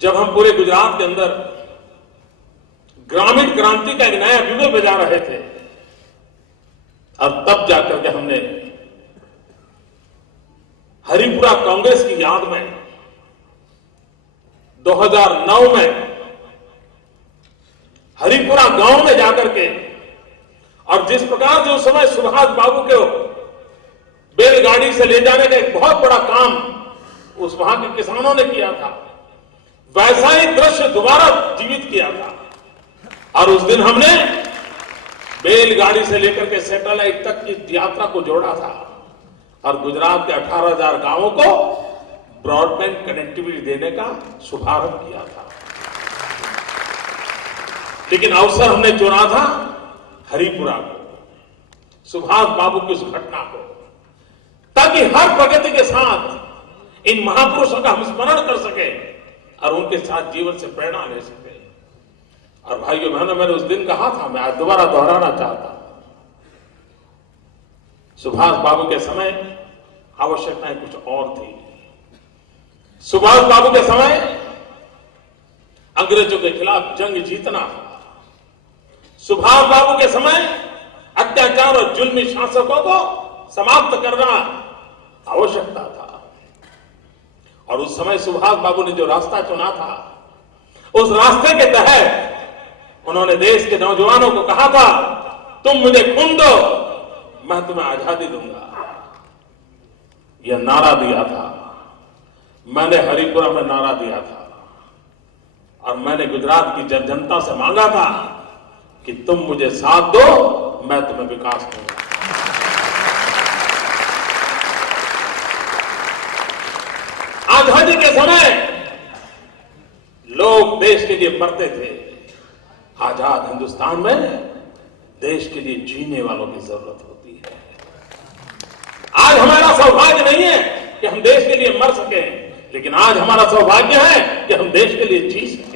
जब हम पूरे गुजरात के अंदर ग्रामीण क्रांति का एक नया बिगुल बजा रहे थे और तब जाकर के हमने हरिपुरा कांग्रेस की याद में 2009 में हरिपुरा गांव में जाकर के और जिस प्रकार से उस समय सुभाष बाबू के बैलगाड़ी से ले जाने का एक बहुत बड़ा काम उस वहां के किसानों ने किया था, वैसा ही दृश्य दोबारा जीवित किया था। और उस दिन हमने बैलगाड़ी से लेकर के सैटेलाइट तक की यात्रा को जोड़ा था और गुजरात के 18,000 गांवों को ब्रॉडबैंड कनेक्टिविटी देने का शुभारंभ किया था। लेकिन अवसर हमने चुना था हरिपुरा को, सुभाष बाबू की उस घटना को, ताकि हर प्रगति के साथ इन महापुरुषों का हम स्मरण कर सके और उनके साथ जीवन से प्रेरणा ले सके। और भाइयों बहनों, मैंने उस दिन कहा था, मैं आज दोबारा दोहराना चाहता हूं, सुभाष बाबू के समय आवश्यकताएं कुछ और थी। सुभाष बाबू के समय अंग्रेजों के खिलाफ जंग जीतना था। सुभाष बाबू के समय अत्याचार और जुल्मी शासकों को समाप्त करना आवश्यकता था। और उस समय सुभाष बाबू ने जो रास्ता चुना था, उस रास्ते के तहत उन्होंने देश के नौजवानों को कहा था, तुम मुझे खून दो, मैं तुम्हें आजादी दूंगा। यह नारा दिया था। मैंने हरिपुरा में नारा दिया था और मैंने गुजरात की जनता से मांगा था कि तुम मुझे साथ दो, मैं तुम्हें विकास दूंगा। आजादी के समय लोग देश के लिए मरते थे। आजाद हिंदुस्तान में देश के लिए जीने वालों की जरूरत होती है। आज हमारा सौभाग्य नहीं है कि हम देश के लिए मर सकें, लेकिन आज हमारा सौभाग्य है कि हम देश के लिए जी सकें।